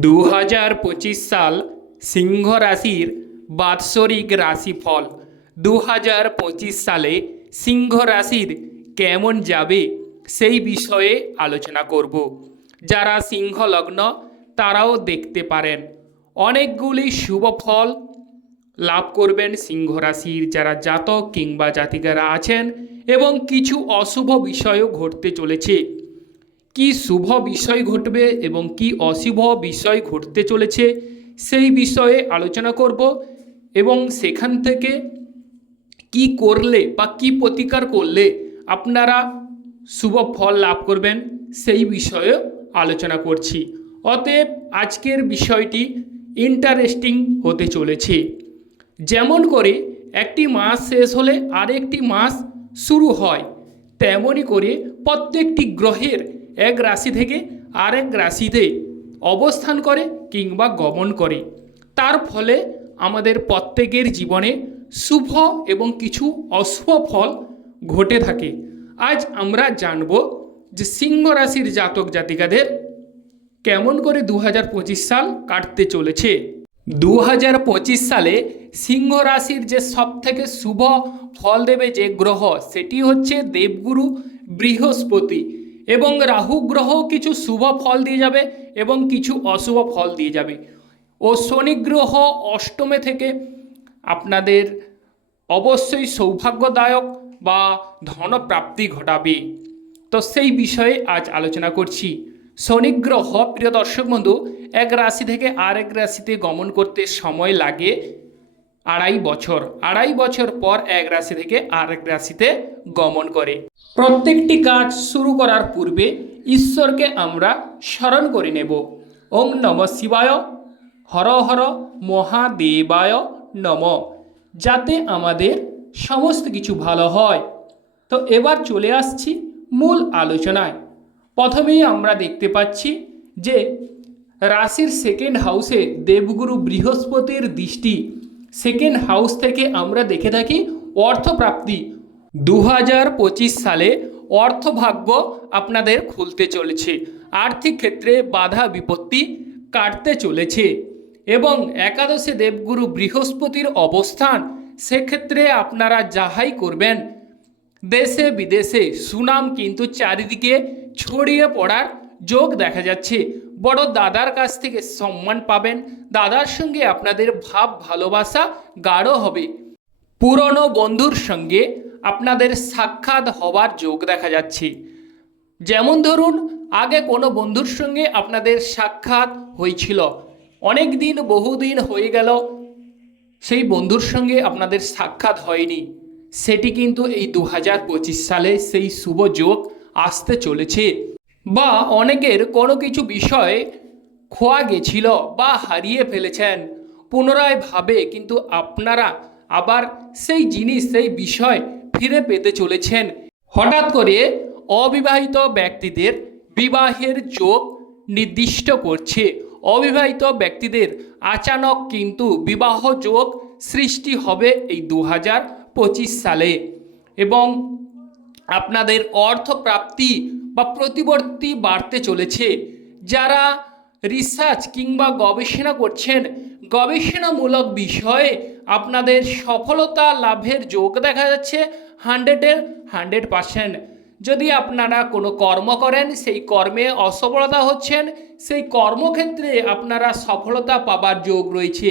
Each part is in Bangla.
দু হাজার পঁচিশ সাল সিংহ রাশির বাৎসরিক রাশিফল। দু হাজার পঁচিশ সালে সিংহ রাশির কেমন যাবে সেই বিষয়ে আলোচনা করব। যারা সিংহ লগ্ন, তারাও দেখতে পারেন। অনেকগুলি শুভ ফল লাভ করবেন সিংহ রাশির যারা জাতক কিংবা জাতিকারা আছেন এবং কিছু অশুভ বিষয়ও ঘটতে চলেছে। কি শুভ বিষয় ঘটবে এবং কি অশুভ বিষয় ঘটতে চলেছে, সেই বিষয়ে আলোচনা করব এবং সেখান থেকে কি করলে বা কি প্রতিকার করলে আপনারা শুভ ফল লাভ করবেন, সেই বিষয়ে আলোচনা করছি। অতএব আজকের বিষয়টি ইন্টারেস্টিং হতে চলেছে। যেমন করে একটি মাস শেষ হলে আরেকটি মাস শুরু হয় তেমনই করে প্রত্যেকটি গ্রহের এক রাশি থেকে আরেক রাশিতে অবস্থান করে কিংবা গমন করে। তার ফলে আমাদের প্রত্যেকের জীবনে শুভ এবং কিছু অশুভ ফল ঘটে থাকে। আজ আমরা জানব যে সিংহ রাশির জাতক জাতিকাদের কেমন করে দু হাজার পঁচিশ সাল কাটতে চলেছে। দু হাজার পঁচিশ সালে সিংহ রাশির যে সব থেকে শুভ ফল দেবে যে গ্রহ, সেটি হচ্ছে দেবগুরু বৃহস্পতি। এবং রাহু গ্রহ কিছু শুভ ফল দিয়ে যাবে এবং কিছু অশুভ ফল দিয়ে যাবে। ও শনি গ্রহ অষ্টমে থেকে আপনাদের অবশ্যই সৌভাগ্যদায়ক বা ধনপ্রাপ্তি ঘটাবে। তো সেই বিষয়ে আজ আলোচনা করছি। শনি গ্রহ, প্রিয় দর্শক বন্ধু, এক রাশি থেকে আরেক রাশিতে গমন করতে সময় লাগে আড়াই বছর। আড়াই বছর পর এক রাশি থেকে আরেক রাশিতে গমন করে। প্রত্যেকটি কাজ শুরু করার পূর্বে ঈশ্বরকে আমরা স্মরণ করে নেব। ওম নম শিবায়। হর হর মহাদেবায় নম। যাতে আমাদের সমস্ত কিছু ভালো হয়। তো এবার চলে আসছি মূল আলোচনায়। প্রথমেই আমরা দেখতে পাচ্ছি যে রাশির সেকেন্ড হাউসে দেবগুরু বৃহস্পতির দৃষ্টি সেকেন্ড হাউস থেকে আমরা দেখে থাকি অর্থপ্রাপ্তি। দু হাজার পঁচিশ সালে অর্থভাগ্য আপনাদের খুলতে চলেছে। আর্থিক ক্ষেত্রে বাধা বিপত্তি কাটতে চলেছে। এবং একাদশে দেবগুরু বৃহস্পতির অবস্থান, সেক্ষেত্রে আপনারা যাহাই করবেন, দেশে বিদেশে সুনাম কিন্তু চারিদিকে ছড়িয়ে পড়ার যোগ দেখা যাচ্ছে। বড় দাদার কাছ থেকে সম্মান পাবেন। দাদার সঙ্গে আপনাদের ভাব, ভালোবাসা গাঢ় হবে। পুরনো বন্ধুর সঙ্গে আপনাদের সাক্ষাৎ হবার যোগ দেখা যাচ্ছে। যেমন ধরুন, আগে কোনো বন্ধুর সঙ্গে আপনাদের সাক্ষাৎ হয়েছিল। অনেক দিন বহুদিন হয়ে গেল, সেই বন্ধুর সঙ্গে আপনাদের সাক্ষাৎ হয়নি। সেটি কিন্তু এই দু হাজার পঁচিশ সালে সেই শুভ যোগ আসতে চলেছে। বা অনেকের কোনো কিছু বিষয় খোয়া গেছিল বা হারিয়ে ফেলেছেন। পুনরায় ভাবে কিন্তু আপনারা আবার সেই জিনিস, সেই বিষয় ফিরে পেতে চলেছেন। হঠাৎ করে অবিবাহিত ব্যক্তিদের বিবাহের যোগ নির্দিষ্ট করছে। অবিবাহিত ব্যক্তিদের আচানক কিন্তু বিবাহ যোগ সৃষ্টি হবে এই দু হাজার পঁচিশ সালে এবং আপনাদের অর্থ প্রাপ্তি বা প্রতিবর্তী বাড়তে চলেছে। যারা রিসার্চ কিংবা গবেষণা করছেন, গবেষণামূলক বিষয়ে আপনাদের সফলতা লাভের যোগ দেখা যাচ্ছে হান্ড্রেডের হান্ড্রেড পার্সেন্ট যদি আপনারা কোনো কর্ম করেন, সেই কর্মে অসফলতা হচ্ছেন, সেই কর্মক্ষেত্রে আপনারা সফলতা পাবার যোগ রয়েছে।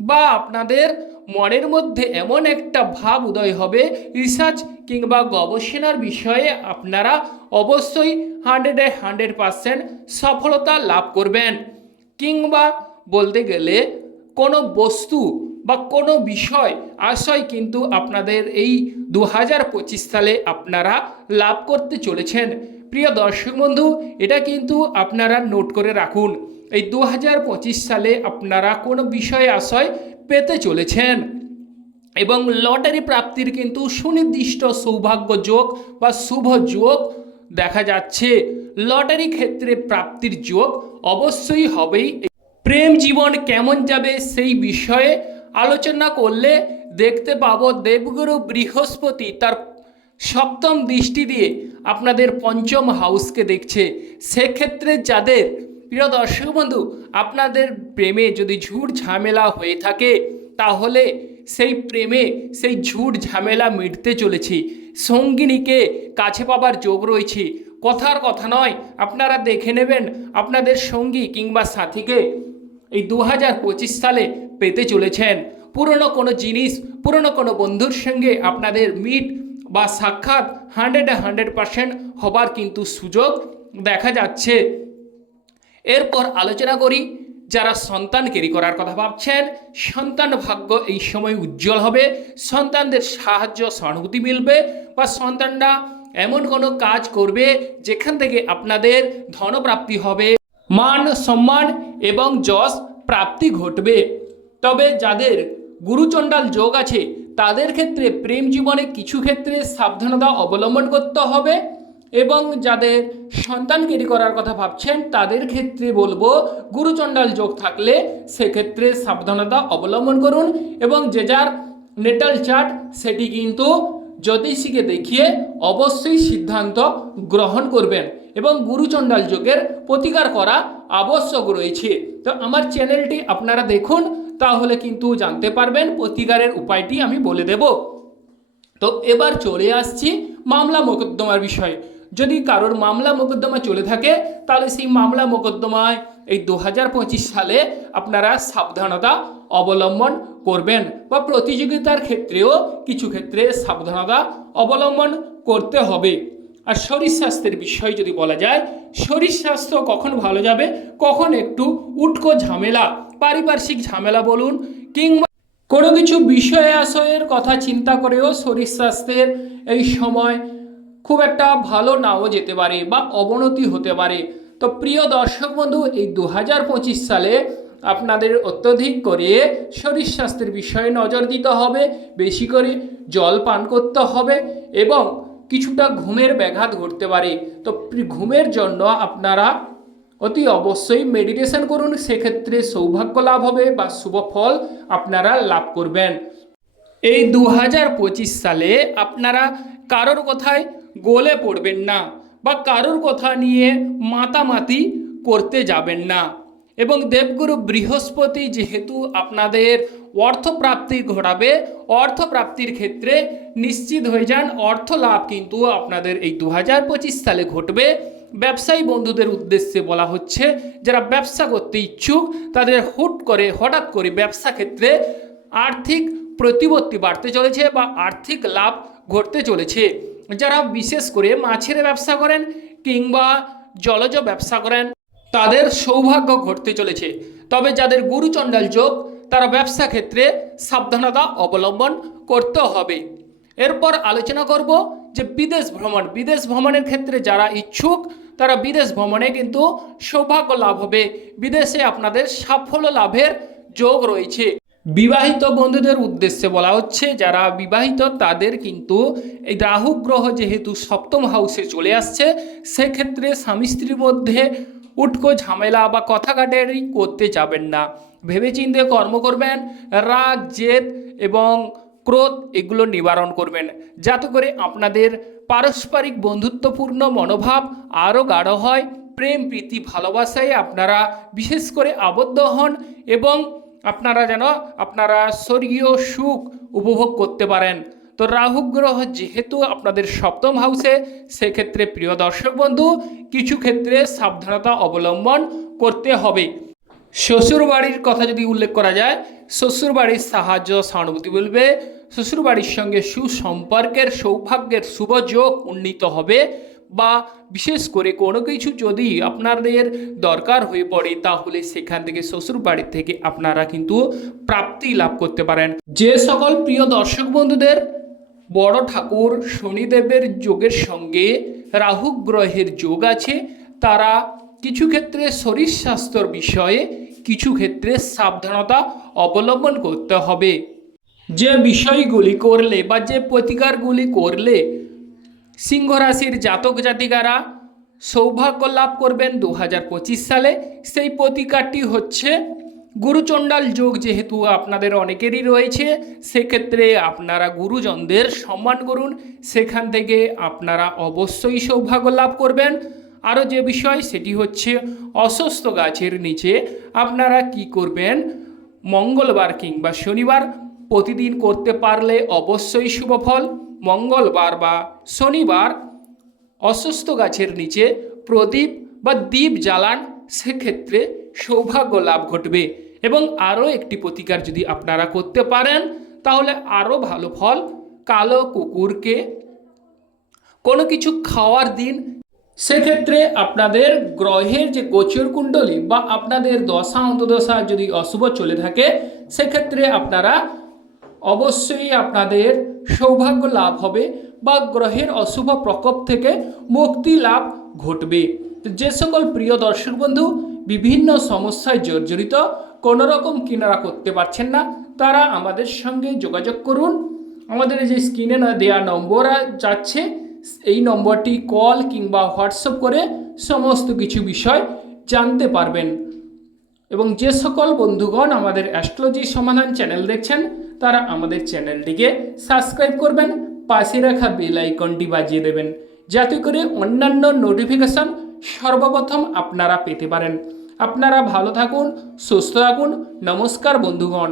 বা আপনাদের মনের মধ্যে এমন একটা ভাব উদয় হবে রিসার্চ কিংবা গবেষণার বিষয়ে আপনারা অবশ্যই হান্ড্রেডে হান্ড্রেড পারসেন্ট সফলতা লাভ করবেন। কিংবা বলতে গেলে কোনো বস্তু বা কোনো বিষয় আশয় কিন্তু আপনাদের এই দু হাজার পঁচিশ সালে আপনারা লাভ করতে চলেছেন। প্রিয় দর্শক বন্ধু, এটা কিন্তু আপনারা নোট করে রাখুন, এই দু হাজার পঁচিশ সালে আপনারা কোনো বিষয়ে আশয় পেতে চলেছেন। এবং লটারি প্রাপ্তির কিন্তু সুনির্দিষ্ট সৌভাগ্য যোগ বা শুভ যোগ দেখা যাচ্ছে। লটারি ক্ষেত্রে প্রাপ্তির যোগ অবশ্যই হবেই। প্রেম জীবন কেমন যাবে সেই বিষয়ে আলোচনা করলে দেখতে পাবো দেবগুরু বৃহস্পতি তার সপ্তম দৃষ্টি দিয়ে আপনাদের পঞ্চম হাউসকে দেখছে। সেক্ষেত্রে যাদের, প্রিয় দর্শক বন্ধু, আপনাদের প্রেমে যদি ঝুট ঝামেলা হয়ে থাকে, তাহলে সেই প্রেমে, সেই ঝুট ঝামেলা মিটতে চলেছে। সঙ্গিনীকে কাছে পাবার যোগ রয়েছে। কথার কথা নয়, আপনারা দেখে নেবেন আপনাদের সঙ্গী কিংবা সাথীকে এই দু হাজার পঁচিশ সালে পেতে চলেছেন। পুরনো কোনো জিনিস, পুরনো কোনো বন্ধুর সঙ্গে আপনাদের মিট বা সাক্ষাৎ হান্ড্রেড হান্ড্রেড পার্সেন্ট হবার কিন্তু সুযোগ দেখা যাচ্ছে। এরপর আলোচনা করি যারা সন্তান ক্যারি করার কথা ভাবছেন, সন্তান ভাগ্য এই সময় উজ্জ্বল হবে, সন্তানদের সাহায্য, সহানুভূতি মিলবে, বা সন্তানরা এমন কোনো কাজ করবে যেখান থেকে আপনাদের ধনপ্রাপ্তি হবে। মান, সম্মান এবং যশ প্রাপ্তি ঘটবে। তবে যাদের গুরুচণ্ডাল যোগ আছে, তাদের ক্ষেত্রে প্রেম জীবনে কিছু ক্ষেত্রে সাবধানতা অবলম্বন করতে হবে। এবং যাদের সন্তান কেরি করার কথা ভাবছেন, তাদের ক্ষেত্রে বলব গুরুচণ্ডাল যোগ থাকলে সেক্ষেত্রে সাবধানতা অবলম্বন করুন এবং যে যার নেটাল চার্ট সেটি কিন্তু জ্যোতিষীকে দেখিয়ে অবশ্যই সিদ্ধান্ত গ্রহণ করবেন এবং গুরুচণ্ডাল যোগের প্রতিকার করা আবশ্যক রয়েছে। তো আমার চ্যানেলটি আপনারা দেখুন, তাহলে কিন্তু জানতে পারবেন প্রতিকারের উপায়টি আমি বলে দেব। তো এবার চলে আসছি মামলা মোকদ্দমার বিষয়ে। যদি কারোর মামলা মোকদ্দমা চলে থাকে, তাহলে সেই মামলা মোকদ্দমায় এই দু হাজার পঁচিশ সালে আপনারা সাবধানতা অবলম্বন করবেন বা প্রতিযোগিতার ক্ষেত্রেও কিছু ক্ষেত্রে সাবধানতা অবলম্বন করতে হবে। আর শরীর স্বাস্থ্যের বিষয় যদি বলা যায়, শরীর স্বাস্থ্য কখন ভালো যাবে? কখন একটু উটকো ঝামেলা, পারিপার্শ্বিক ঝামেলা বলুন, কিংবা কোনো কিছু বিষয় আশয়ের কথা চিন্তা করেও শরীর স্বাস্থ্যের এই সময় খুব একটা ভালো নাও যেতে পারে বা অবনতি হতে পারে। তো প্রিয় দর্শক বন্ধু, এই দু হাজার পঁচিশ সালে আপনাদের অত্যধিক করে শরীর স্বাস্থ্যের বিষয়ে নজর দিতে হবে, বেশি করে জল পান করতে হবে এবং কিছুটা ঘুমের ব্যাঘাত ঘটতে পারে। তো ঘুমের জন্য আপনারা অতি অবশ্যই মেডিটেশন করুন, সেক্ষেত্রে সৌভাগ্য লাভ হবে বা শুভ ফল আপনারা লাভ করবেন। এই দু হাজার পঁচিশ সালে আপনারা কারোর কথায় গলে পড়বেন না বা কারোর কথা নিয়ে মাতামাতি করতে যাবেন না। এবং দেবগুরু বৃহস্পতি যেহেতু আপনাদের অর্থপ্রাপ্তি ঘটাবে, অর্থপ্রাপ্তির ক্ষেত্রে নিশ্চিত হয়ে যান, অর্থ লাভ কিন্তু আপনাদের এই দু হাজার পঁচিশ সালে ঘটবে। ব্যবসায়ী বন্ধুদের উদ্দেশ্যে বলা হচ্ছে, যারা ব্যবসা করতে ইচ্ছুক, তাদের হুট করে, হঠাৎ করে ব্যবসা ক্ষেত্রে আর্থিক প্রতিপত্তি বাড়তে চলেছে বা আর্থিক লাভ ঘটতে চলেছে। যারা বিশেষ করে মাছের ব্যবসা করেন কিংবা জলজ ব্যবসা করেন, তাদের সৌভাগ্য ঘটতে চলেছে। তবে যাদের গুরুচণ্ডাল যোগ, তারা ব্যবসা ক্ষেত্রে সাবধানতা অবলম্বন করতে হবে। এরপর আলোচনা করব যে বিদেশ ভ্রমণ, বিদেশ ভ্রমণের ক্ষেত্রে যারা ইচ্ছুক, তারা বিদেশ ভ্রমণে কিন্তু সৌভাগ্য লাভ হবে। বিদেশে আপনাদের সাফল্য লাভের যোগ রয়েছে। বিবাহিত বন্ধুদের উদ্দেশ্যে বলা হচ্ছে, যারা বিবাহিত তাদের কিন্তু এই রাহু গ্রহ যেহেতু সপ্তম হাউসে চলে আসছে, সেক্ষেত্রে স্বামী স্ত্রীর মধ্যে উটকো ঝামেলা বা কথা কাটারি করতে যাবেন না। ভেবেচিন্তে কর্ম করবেন, রাগ, জেদ এবং ক্রোধ এগুলো নিবারণ করবেন। যাতে করে আপনাদের পারস্পরিক বন্ধুত্বপূর্ণ মনোভাব আরও গাঢ় হয়, প্রেম, প্রীতি, ভালোবাসায় আপনারা বিশেষ করে আবদ্ধ হন এবং আপনারা যেন আপনারা স্বর্গীয় সুখ উপভোগ করতে পারেন। তো রাহু গ্রহ যেহেতু আপনাদের সপ্তম হাউসে সেক্ষেত্রে প্রিয় দর্শক বন্ধু, কিছু ক্ষেত্রে সাবধানতা অবলম্বন করতে হবে। শ্বশুর বাড়ির কথা যদি উল্লেখ করা যায় শ্বশুর বাড়ির সাহায্য সহানুভূতি বলবে শ্বশুর বাড়ির সঙ্গে সুসম্পর্কের, সৌভাগ্যের শুভ যোগ উন্নীত হবে। বা বিশেষ করে কোনো কিছু যদি আপনাদের দরকার হয়ে পড়ে, তাহলে সেখান থেকে শ্বশুর বাড়ি থেকে আপনারা কিন্তু প্রাপ্তি লাভ করতে পারেন। যে সকল প্রিয় দর্শক বন্ধুদের, বড় ঠাকুর শনিদেবের যোগের সঙ্গে রাহু গ্রহের যোগ আছে, তারা কিছু ক্ষেত্রে শরীর স্বাস্থ্যর বিষয়ে কিছু ক্ষেত্রে সাবধানতা অবলম্বন করতে হবে। যে বিষয়গুলি করলে বা যে প্রতিকারগুলি করলে সিংহ রাশির জাতক জাতিকারা সৌভাগ্য লাভ করবেন দু হাজার পঁচিশ সালে। সেই প্রতিকারটি হচ্ছে গুরুচণ্ডাল যোগ যেহেতু আপনাদের অনেকেরই রয়েছে, সেক্ষেত্রে আপনারা গুরুজনদের সম্মান করুন। সেখান থেকে আপনারা অবশ্যই সৌভাগ্য লাভ করবেন। আরও যে বিষয়, সেটি হচ্ছে অসুস্থ গাছের নিচে আপনারা কি করবেন? মঙ্গলবার কিংবা শনিবার প্রতিদিন করতে পারলে অবশ্যই শুভ ফল। মঙ্গলবার বা শনিবার অসুস্থ গাছের নিচে প্রদীপ বা দ্বীপ জ্বালান, সেক্ষেত্রে সৌভাগ্য লাভ ঘটবে। এবং আরও একটি প্রতিকার যদি আপনারা করতে পারেন, তাহলে আরও ভালো ফল। কালো কুকুরকে কোনো কিছু খাওয়ার দিন, সেক্ষেত্রে আপনাদের গ্রহের যে গোচর কুণ্ডলী বা আপনাদের দশা অন্তদশা যদি অশুভ চলে থাকে, সেক্ষেত্রে আপনারা অবশ্যই আপনাদের সৌভাগ্য লাভ হবে বা গ্রহের অশুভ প্রকোপ থেকে মুক্তি লাভ ঘটবে। যে সকল প্রিয় দর্শক বন্ধু, বিভিন্ন সমস্যায় জর্জরিত কোনো রকম কিনারা করতে পারছেন না, তারা আমাদের সঙ্গে যোগাযোগ করুন। আমাদের যে স্ক্রিনে দেওয়া নম্বর যাচ্ছে, এই নম্বরটি কল কিংবা হোয়াটসঅ্যাপ করে সমস্ত কিছু বিষয় জানতে পারবেন। এবং যে সকল বন্ধুগণ আমাদের অ্যাস্ট্রোলজি সমাধান চ্যানেল দেখছেন তারা আমাদের চ্যানেলটিকে সাবস্ক্রাইব করবেন, পাশে রাখা বেল আইকনটি বাজিয়ে দেবেন, যাতে করে অন্যান্য নোটিফিকেশন সর্বপ্রথম আপনারা পেতে পারেন। আপনারা ভালো থাকুন, সুস্থ থাকুন, নমস্কার বন্ধুগণ।